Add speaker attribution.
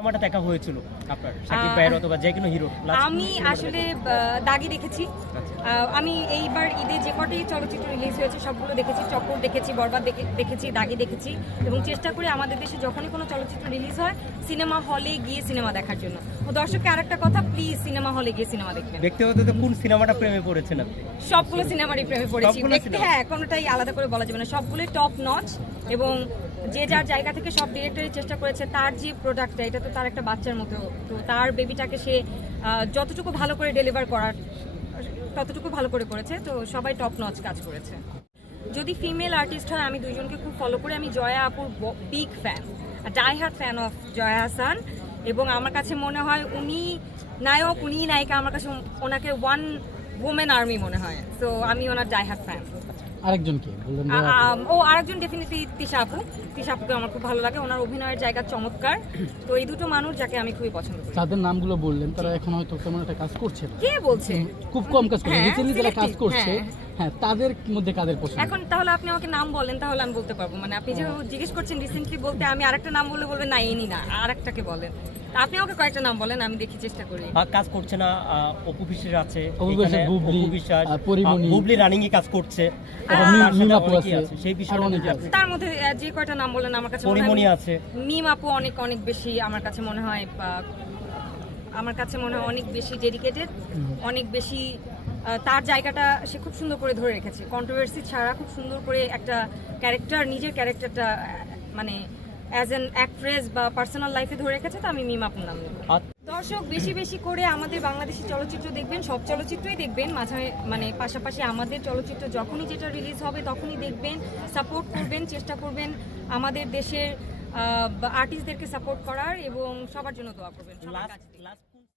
Speaker 1: সিনেমাটা দেখা হয়েছিল আপনার সাকিব ভাইয়ের অথবা যে কোনো হিরো
Speaker 2: আমি আসলে দাগি দেখেছি। আহ, আমি এইবার ঈদে যে কটি চলচ্চিত্র রিলিজ হয়েছে সবগুলো দেখেছি চক্কর দেখেছি বরবাদ দেখে- দেখেছি দাগি দেখেছি এবং চেষ্টা করি আমাদের দেশে যখনই কোনো চলচ্চিত্র রিলিজ হয় সিনেমা হলে গিয়ে সিনেমা দেখার জন্য। দর্শককে আরেকটা কথা প্লিজ সিনেমা হলে গিয়ে সিনেমা দেখবেন।
Speaker 1: ব্যক্তিগত কোন সিনেমাটা প্রেমে পড়েছেন আপনি?
Speaker 2: সবগুলো সিনেমারই প্রেমে পড়েছি? হ্যাঁ কোনোটাই আলাদা করে বলা যাবে না। সবগুলোই টপ নচ এবং যে যার জায়গা থেকে সব ডিরেক্টরই চেষ্টা করেছে, তার যে প্রোডাক্টটা এটা তো তার একটা বাচ্চার মতো। তো তার বেবিটাকে সে যতটুকু ভালো করে ডেলিভার করার, ততটুকু ভালো করে করেছে, তো সবাই টপ নচ কাজ করেছে। যদি ফিমেল আর্টিস্ট হয়, আমি দুইজনকে খুব ফলো করি। আমি জয়া আপুর big fan die hard fan of Jaya Hasan. এবং আমার কাছে মনে হয় উনি নায়ক উনি নায়িকা। আমার কাছে ওনাকে ওয়ান ওমেন আর্মি মনে হয়। তো আমি ওনার ফ্যান
Speaker 3: আরেকজনকে বললেন
Speaker 2: ও আরেকজন ডেফিনেটলি তিশা আপু। তিশা আপুকে আমার খুব ভালো লাগে। ওনার অভিনয়ের জায়গা চমৎকার। তো এই দুটো মানুষ যাকে আমি খুবই পছন্দ করি।
Speaker 3: যাদের নামগুলো বললেন তারা এখন হয়তো তেমন একটা কাজ করছে না।
Speaker 2: কে বলছে?
Speaker 3: খুব কম কাজ করে
Speaker 2: হ্যাঁ,
Speaker 3: রিসেন্টলি যারা কাজ করছে
Speaker 2: হ্যাঁ।
Speaker 3: হ্যাঁ তাদের মধ্যে কাদের পছন্দ?
Speaker 2: এখন তাহলে আপনি আমাকে নাম বলেন তাহলে আমি বলতে পারব। মানে আপনি যে জিজ্ঞেস করছেন রিসেন্টলি বলতে আমি আরেকটা নাম বললে বলবেন না এনি না আরেকটাকে বলেন। আপনি আমাকে কয়েকটা নাম বলেন আমি দেখি চেষ্টা করি।
Speaker 1: কাজ করছে না অপু বিশ্বাস আছে
Speaker 3: অপু বিশ্বাস, বুবলি,
Speaker 1: রানিং এ কাজ করছে। সেই বিষয়ে।
Speaker 2: তার মধ্যে যে কয়টা নাম বললেন আমার কাছে মনে
Speaker 1: পরিমণি আছে।
Speaker 2: মিম আপু অনেক অনেক বেশি আমার কাছে মনে হয় আমার কাছে মনে হয় অনেক বেশি ডেডিকেটেড অনেক বেশি তার জায়গাটা সে খুব সুন্দর করে ধরে রেখেছে। কন্ট্রোভার্সি ছাড়া খুব সুন্দর করে একটা ক্যারেক্টার নিজের ক্যারেক্টারটা মানে অ্যাজ অ্যান অ্যাক্ট্রেস বা পার্সোনাল লাইফে ধরে রেখেছে তো আমি মিম আপুর নাম দর্শক বেশি বেশি করে আমাদের বাংলাদেশি চলচ্চিত্র দেখবেন সব চলচ্চিত্রই দেখবেন। মাঝে মানে পাশাপাশি আমাদের চলচ্চিত্র যখনই যেটা রিলিজ হবে তখনই দেখবেন সাপোর্ট করবেন চেষ্টা করবেন আমাদের দেশের আর্টিস্টদেরকে সাপোর্ট করার এবং সবার জন্য দোয়া করবেন সবার কাছে।